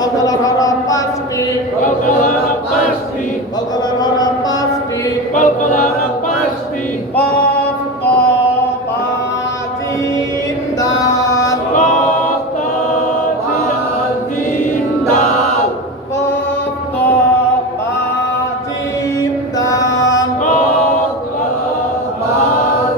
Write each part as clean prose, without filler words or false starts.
কলকলার হরফ পাঁচটি, কলকলার পাঁচটি, কলকলার হরফ পাঁচটি। কলকলার পাঁচটি, কফ ক বা জিম দাল, কফ তা জিম দাল, কফ ক বা জিম দাল। কফ তা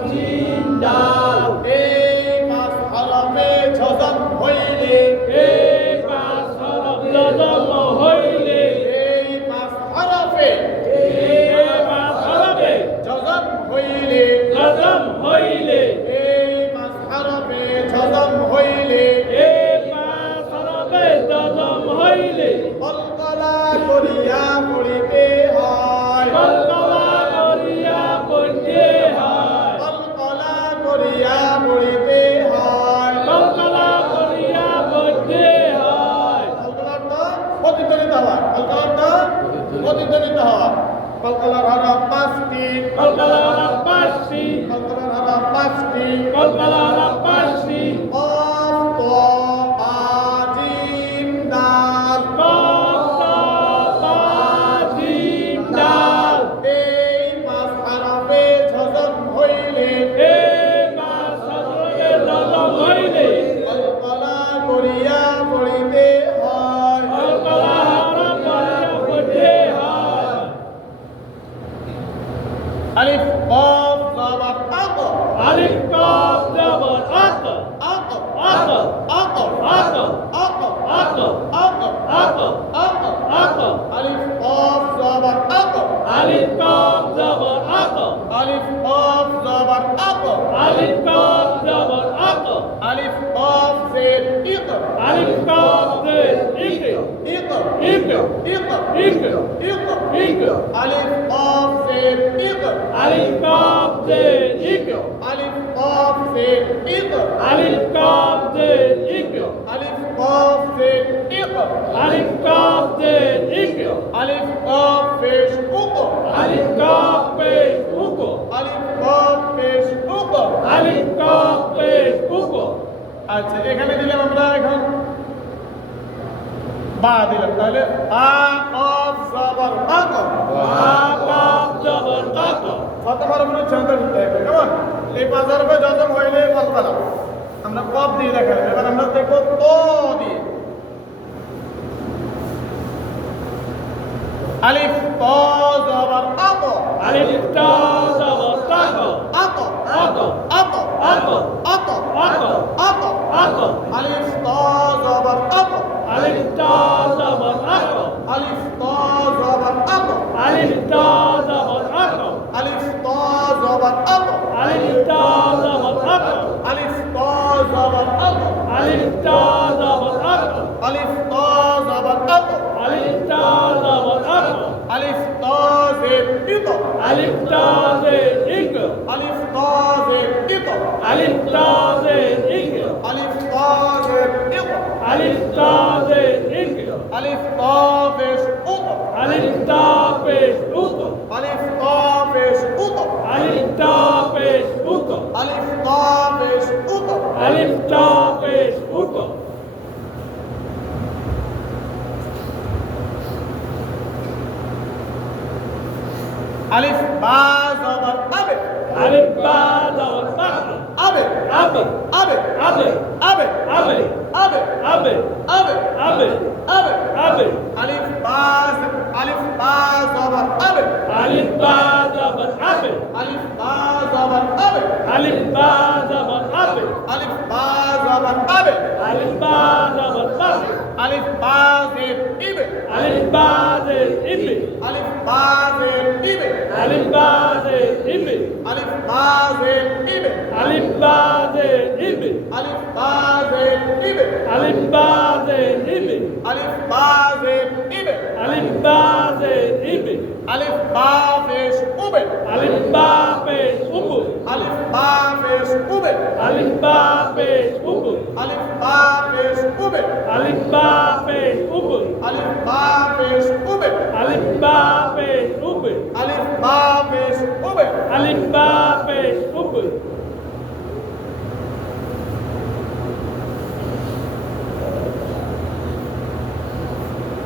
জিম দাল। এই পাঁচ হরফে যজম হইলে, এই পাঁচ হরফ যজম হইলে, এই পাঁচ হরফে এই পাঁচ হরফে যজম হইলে, যজম হইলে, এই পাঁচ হরফে যজম হইলে, এই পাঁচ হরফে যজম হইলে, কলকলা করিয়া পড়িতে হয়, কলকলা করিয়া পড়তে হয়, কলকলা করিয়া পড়িতে হয়। কলকলা করিয়া পড়তে হয়। কলকলাটা প্রতিধ্বনিত হয়, কলকলাটা প্রতিধ্বনিত হয়। কলকলার হরফ পাঁচটি, কলকলার পাঁচটি, কলকলার হরফ পাঁচটি। কলকলার পাঁচটি, কফ ক বা জিম দাল, কফ তা বা জিম দাল। এই পাঁচ হরফে যজম হইলে, এই পাঁচ হরফে যজম হইলে, কলকলা করিয়া পড়িতে হয়। কলকলা হরফ করিয়া পড়তে হয়। আলিফ কফ জবর আক, আলিফ কফ জবর আক, আক আক, আক আক, আক আক, আক আক, আক। আক। আলিফ কফ জবর আক, আলিফ কফ জবর আক, আলিফ কফ জবর আক। আলিফ কফ জবর আক, আলিফ কফ জের ইক, আলিফ কফ জের ইক, ইক ইক, ইক ইক, ইক। ইক। আলিফ কফ জের ইক, আলিফ কফ জের ইক, আলিফ কফ জের ইক, আলিফ কফ জের ইক, আলিফ কফ জের ইক। আলিফ কফ জের ইক, আলিফ কফ পেশ উক, আলিফ কফ পেশ উক, আলিফ কফ পেশ উক। আলিফ কফ পেশ উক। আচ্ছা, এখানে দিলাম আমরা এখন বা দিলাম, তাহলে আ কফ জবর আক। বা কফ জবর আক, কতবার আমরা ছন্দ দিতে হবে, কেমন? এই পাঁচ হরফে যজম হইলে কলকলা, আমরা কফ দিয়ে দেখালাম। এবার আমরা দেখবো ত দিয়ে। আলিফ ত জবর আক, আলিফ তা জবর আক, আক আক, আক আক, আক আক, আক। আক। আলিফ ত জবর আক, আলিফ তা জবর আক, আলিফ ত জবর আক, আলিফ তা জবর আক, আলিফ ত জবর আক, আলিফ তা জবর আক, আলিফ ত জবর আক, আলিফ তা জবর আক, আলিফ ত জবর আক। আলিফ তা জবর আক, আলিফ ত জের ইক, আলিফ তা জের ইক, আলিফ ত জের ইক, আলিফ তা জের ইক, আলিফ ত জের ইক। আলিফ তা জের ইক, আলিফ ত পেশ উক, আলিফ তা পেশ উক, আলিফ ত পেশ উক, আলিফ তা পেশ উক, আলিফ ত পেশ উক। আলিফ তা পেশ উক। আলিফ বা জবর আবে, আলিফ বা জবর বা, আবে আবে, আবে আবে, আবে আবে, আবে আবে, আবে আবে, আবে। আবে। আলিফ বা জবর আবে, আলিফ বা জবর আবে, আলিফ বা জবর আবে, আলিফ বা জবর আবে, আলিফ বা জবর আবে। আলিফ বা জবর আবে, আলিফ বা জের ইবে, আলিফ বা জের ইবে, আলিফ বা জের ইবে, আলিফ বা জের ইবে, আলিফ বা জের ইবে, আলিফ বা জের ইবে, আলিফ বা জের ইবে, আলিফ বা জের ইবে, আলিফ বা জের ইবে। আলিফ বা জের ইবে, আলিফ বা পেশ উবে, আলিফ বা পেশ উবু, আলিফ বা পেশ উবে, আলিফ বা পেশ উবু, আলিফ বা পেশ উবে, আলিফ বা পেশ উবু, আলিফ বা পেশ উবে, আলিফ বা পেশ উবু, আলিফ বা পেশ উবে। আলিফ বা পেশ উবু।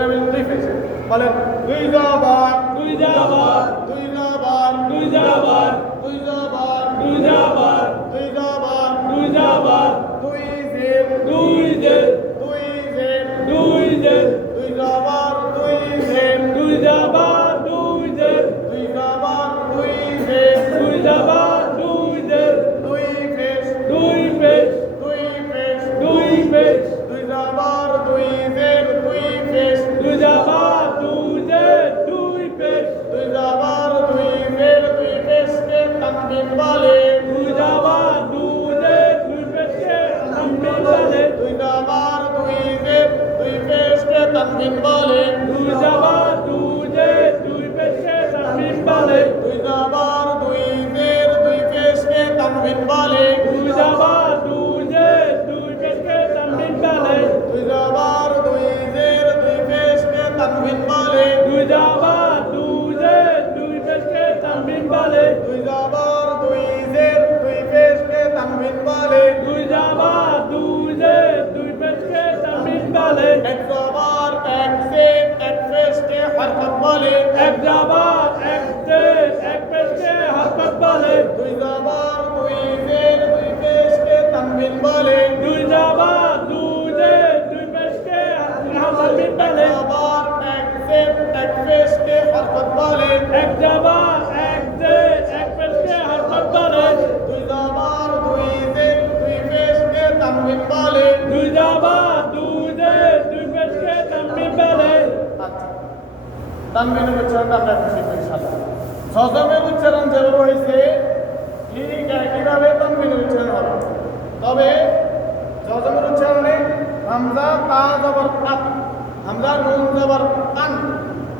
এটা মিলে দুই পেশ বলেন দুই জবর দুই জবর দুই জবর দুই জবর দুই জবর দুই জবর দুই জবর দুই জবর দুই জের দুই জের দুই জের দুই জের দুই জবর দুই জের দুই জবর দুই জের দুই জবর দুই জের দুই জবর দুই জের দুই পেশ দুই পেশ দুই পেশ দুই পেশ দুই জবর দুই জের দুই পেশ দুই জবর দুই জের দুই পেশ দুই জবর দুই জের দুই পেশকে তানবিন বলে দুই জবর দুই জের দুই পেশকে তানবিন বলে দুই জবর দুই জের দুই পেশকে তানবিন বলে দুই জবর দুই জের দুই পেশকে তানবিন বলে দুই জবর দুই জের দুই পেশকে তানবিন বলে দুই জবর দুই জের দুই পেশকে তানবিন বলে দুই জবর দুই জের দুই পেশকে তানবিন বলে দুই জবর দুই জের দুই পেশকে তানবিন বলে দুই জবর দুই জের দুই পেশকে তানবিন বলে দুই জবর দুই জের দুই পেশকে তানবিন বলে এক জবর এক জের এক পেশকে হরকত বলে এক জবর এক জের এক পেশকে হরকত বলে দুই জবর দুই জের দুই পেশকে তানবিন বলে দুই জবর দুই জের দুই পেশকে তানবিন বলে জবর এক জের এক পেশকে হরকত বলে এক জবর এক জের এক পেশকে হরকত বলে দুই জবর দুই জের দুই পেশকে তানবিন বলে দুই জবর দুই জের দুই পেশকে তানবিন বলে আচ্ছা তানবিনের উচ্চারণটা আমরা এখন শিখব ইনশাআল্লাহ জজমের উচ্চারণ যেভাবে হয়েছে ঠিক একইভাবে তানবিনের উচ্চারণ হবে তবে জজমের উচ্চারণে হামজা তা জবর আত হামজা নুন জবর আন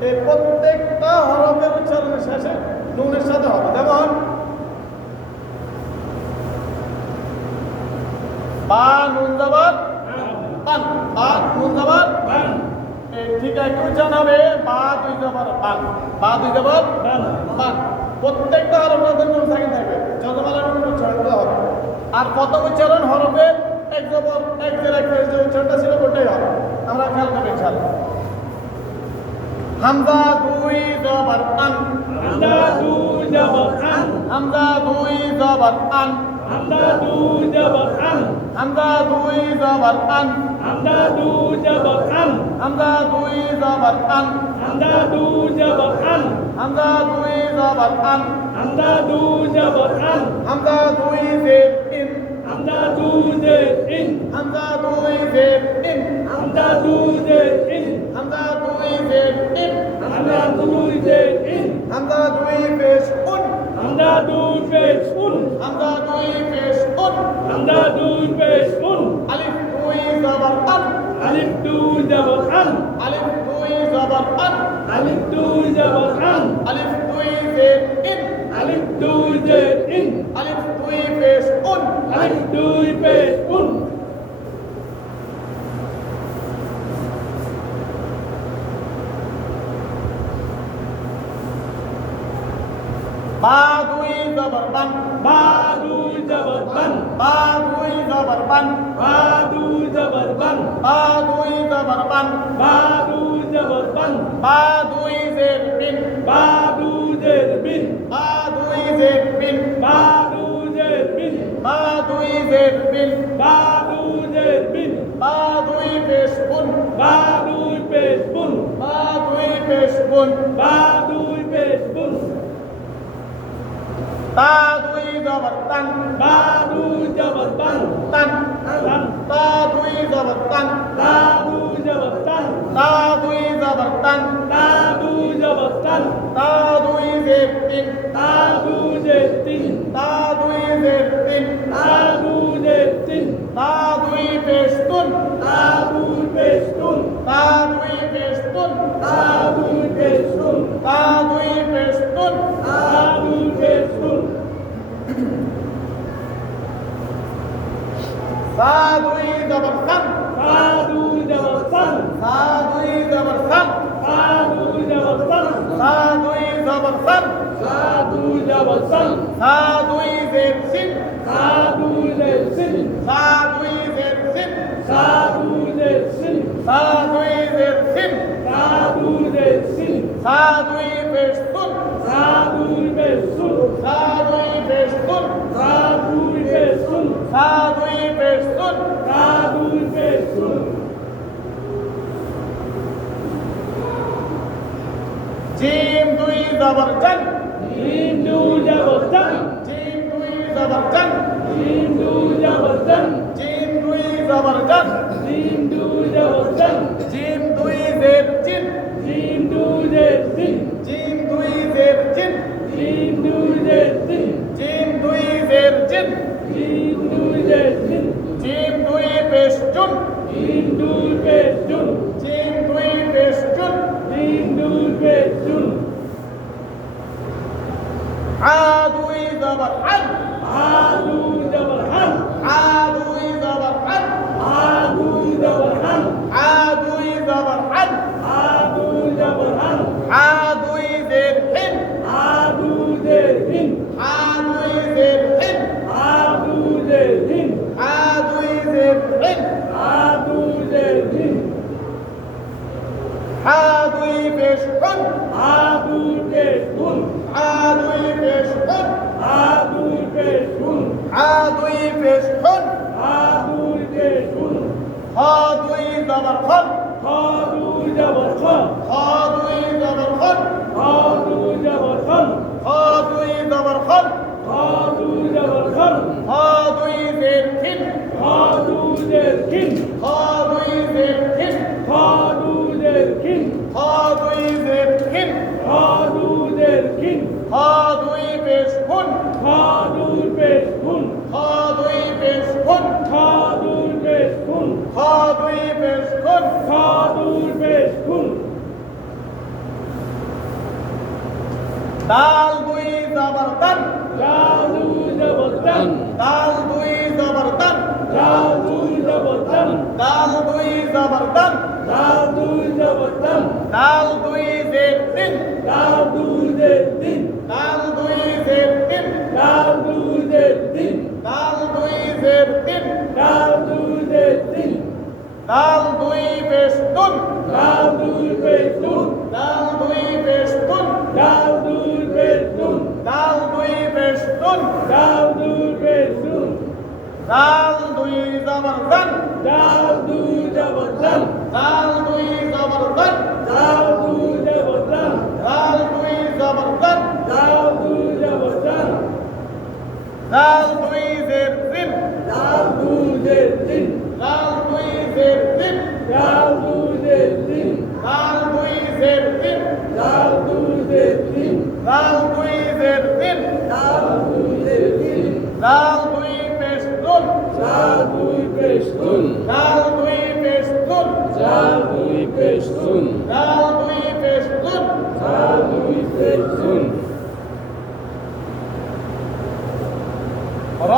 এই প্রত্যেকটা হরফের উচ্চারণের শেষে নুনের সাথে হবে যেমন বা নুন জবর পান বা নুন জবর ঠিক একই উচ্চারণ হবে বা দুই জবর পান বা দুই জবর পান প্রত্যেকটা হরফের নুন সাকিন থাকবে যতমালা নুন উচ্চারণটা হবে আর প্রথম উচ্চারণ হরফের এক জবর এক জের এক পেশ যে উচ্চারণটা ছিল ওটাই হবে আমরা খেয়াল করবো ইনশাআল্লাহ হামজা দুই জবর আন হামজা দুই জবর আন হামজা দুই জবর আন হামজা দুই জবর আন হামজা দুই জবর আন হামজা দুই জবর আন হামজা দুই জবর আন হামজা দুই জবর আন হামজা দুই জবর আন হামজা দুই জবর আন হামজা দুই জের ইন হামজা দুই জের ইন হামজা দুই জের ইন হামজা দুই জের ইন হামজা দুই জের ইন হামজা দুই জের ইন হামজা দুই পেশ উন হামজা দুই পেশ উন হামজা দুই পেশ উন হামজা দুই পেশ উন আলিফ দুই জবর আন আলিফ দুই জবর আন আলিফ দুই জবর আন আলিফ দুই জবর আন আলিফ দুই জের ইন আলিফ দুই জের ইন আলিফ দুই পেশ উন আলিফ দুই পেশ উন বা দুই জবর বান বা দুই জবর বান বা দুই জবর বান বা দুই জবর বান বা দুই জবর বান বা দুই জবর বান বা দুই জের বিন বা দুই জের বিন বা দুই জের বিন বা দুই জের বিন বা দুই জের বিন বা দুই জের বিন বা দুই পেশ উন বা দুই পেশ বুন বা দুই পেশ উন বা দুই পেশ বুন তা দুই জবর তান বা দুই জবর বান তান তান তা দুই জবর তান তা দুই জবর তান তা দুই জবর তান তা দুই জবর তান তা দুই জের তিন তা দুই জের তিন তা দুই জের তিন তা দুই জের তিন তা দুই পেশ তুন তা দুই পেশ তুন তা দুই পেশ তুন তা দুই পেশ তুন তা দুই পেশ তুন তা দুই পেশ তুন সা দুই জবর সান তা দুই জবর সান সা দুই জবর সান তা দুই জবর সান সা দুই জবর সান তা দুই জবর সান সা দুই জের সিন তা দুই জের সিন সা দুই জের সিন তা দুই জের সিন সা দুই জের সিন তা সা দুই জের সিন সা দুই পেশ সুন সা দুই পেশ সুন সা দুই পেশ সুন সা দুই পেশ সুন সা দুই পেশ সুন সা দুই পেশ সুন জিম দুই জবর জান জিম দুই জবর জান জিম দুই জবর জান জিম দুই জবর জান জিম দুই জবর জান জিম দুই জবর জান জিম দুই জের জিন জিম দুই জের সিন জিম দুই জের জিন জিম দুই জের সিন জিম দুই জের জিন জিম দুই জের সিন জিম দুই পেশ জুন জিম দুই পেশ জুন জিম দুই পেশ জুন জিম দুই পেশ জুন হা দুই জবর হান হা দুই জবর হান হা দুই জবর হান হা দুই জবর হান হা দুই জবর হান হা দুই জবর হান হা দুই জের হিন হা দুই জের হিন হা দুই জের হিন হা দুই জের হিন হা দুই জের হিন হা দুই জের হিন হা দুই পেশ হুন হা দুই পেশ হুন হা দুই পেশ হুন হা দুই পেশ হুন হা দুই পেশ হুন হা দুই পেশ হুন হা দুই জবর খন খা দুই জবর খ হা দুই জবর খন খা দুই জবর খন হা দুই জবর খন খা দুই জবর খন হা দুই জের খিন খা দুই জের খিন হা দুই জের খিন খা দুই জের খিন হা দুই জের খিন খা দুই জের খিন হা দুই পেশ হুন খা দুই পেশ হুন হা দুই পেশ হুন খা দুই পেশ হুন হা দুই পেশ হুন খা দুই পেশ হুন দাল দুই জবর দান লাল দুই জবর দান দাল দুই জবর দান লাল দুই জবর দান দাল দুই জবর দান লাল দুই জবর দান দাল দুই জের তিন লাল দুই জের তিন দাল দুই জের তিন লাল দুই জের তিন দাল দুই জের তিন লাল দুই জের তিন দাল দুই পেশ তুন লাল দুই পেশ তুন দাল দুই পেশ তুন লাল দুই পেশ তুন দাল দুই পেশ তুন লাল দুই পেশ তুন দাল দুই জবর দান লাল দুই জবর দান দাল দুই জবর দান লাল দুই জবর দান দাল দুই জবর দান লাল দুই জবর দান দাল দুই জের তিন লাল দুই জের তিন দাল দুই জের তিন লাল দুই জের তিন দাল দুই জের তিন লাল দুই জের তিন দাল দুই জের তিন লাল দুই জের তিন দাল দুই পেশ তুন লাল দুই পেশ তুন দাল দুই পেশ তুন লাল দুই পেশ তুন দাল দুই পেশ তুন লাল দুই পেশ তুন র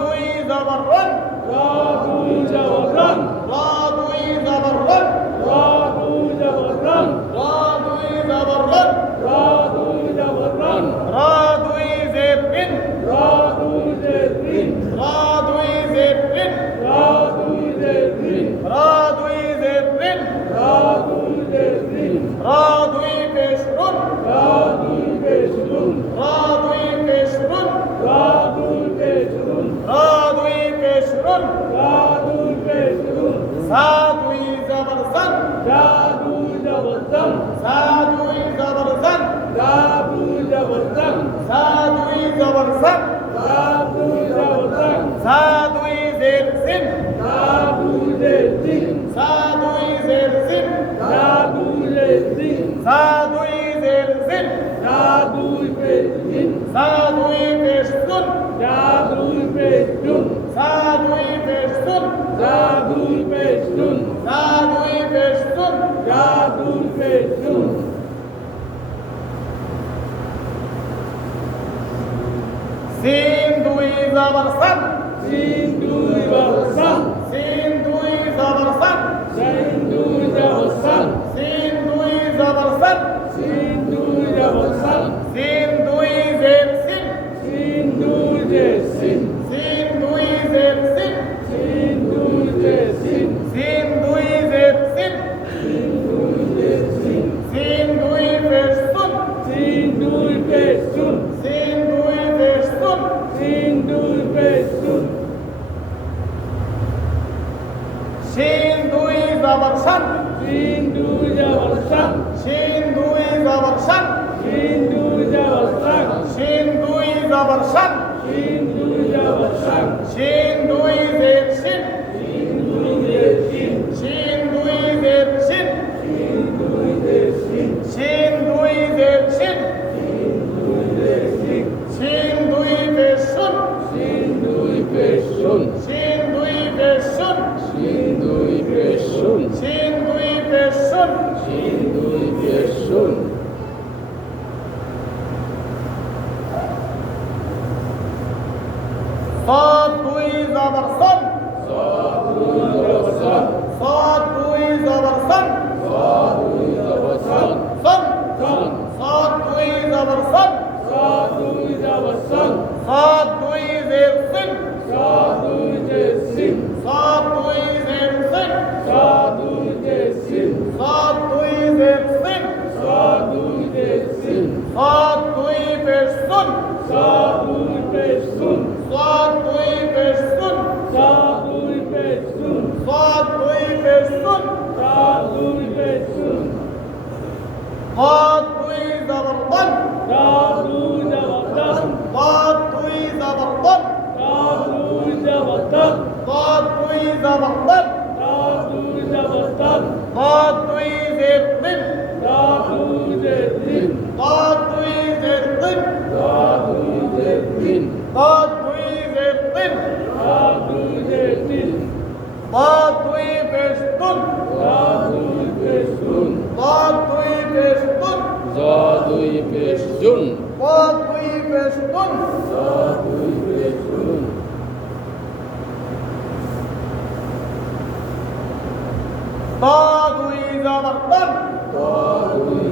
দুই জবর রন রা দুই জবর রান র দুই জবর রন রা দুই জবর রান র দুই জবর রন রা দুই জবর রান র দুই জের তিন রা দুই জের তিন র দুই জের তিন রা দুই জের তিন র দুই জের তিন রা দুই জের তিন র দুই পেশ রুন রা দুই পেশ তুন র দুই পেশ রুন রা দুই পেশ তুন র দুই পেশ রুন রা দুই পেশ তুন সা দুই জবর সান রা দুই জবর দান সা দুই জবর সান রা দুই জবর দান সা দুই জবর সান রা দুই জবর দান সা দুই জের সিন রা দুই জের তিন সা দুই জের সিন রা দুই জের তিন সা দুই জের সিন রা দুই পেশ তিন সা দুই পেশ তুন রা দুই পেশ তুন সা দুই পেশ তুন রা দুই পেশ তুন সা দুই পেশ তুন রা দুই পেশ তুন সিন দুই জবর সান সিন দুই জবর সান সিন দুই জবর সান সিন দুই জবর সান সিন দুই জবর সান সিন দুই জবর সান সিন দুই জের সিন সিন দুই জের সিন সিন দুই জের সিন সিন দুই জের সিন সিন দুই জের সিন সিন দুই জের সিন জবর শান Sin দুই জবর সান শিন দুই জবর শান Sin দুই জবর সান শিন দুই জবর শান Sin দুই জবর সান শিন দুই জের শিন Sin দুই জের শিন শিন দুই জের শিন Sin দুই জের শিন শিন দুই জের শিন Sin দুই জের শিন শিন দুই পেশ শুন Sin দুই পেশ শুন শিন দুই পেশ শুন Sin দুই পেশ শুন শিন দুই পেশ শুন Sin দুই পেশ শুন صاد দুই জবর সন صاد দুই জবর সান صاد দুই জবর সন صاد দুই জবর সান সন সান صاد দুই জবর সন صاد দুই জবর সান صاد দুই জের সিন صاد দুই জের সিন صاد দুই জের সিন صاد দুই জের সিন صاد দুই জের সিন صاد দুই জের সিন صاد দুই পেশ শুন صاد দুই পেশ শুন صاد দুই পেশ শুন صاد দুই পেশ শুন صاد দুই পেশ শুন صاد দুই পেশ শুন قاد দুই জবর বন صاد দুই জবর দান قاد দুই জবর বন صاد দুই জবর দান قاد দুই জবর বন صاد দুই জবর দান قاد দুই জের দিন صاد দুই জের দিন قاد দুই জের দিন صاد দুই জের দিন قاد দুই জের দিন صاد দুই জের দিন قاد দুই পেশ শুন صاد দুই পেশ শুন قاد দুই পেশ শুন صاد দুই পেশ শুন قاد দুই পেশ শুন صاد দুই পেশ শুন তা দুই জবর বন صاد দুই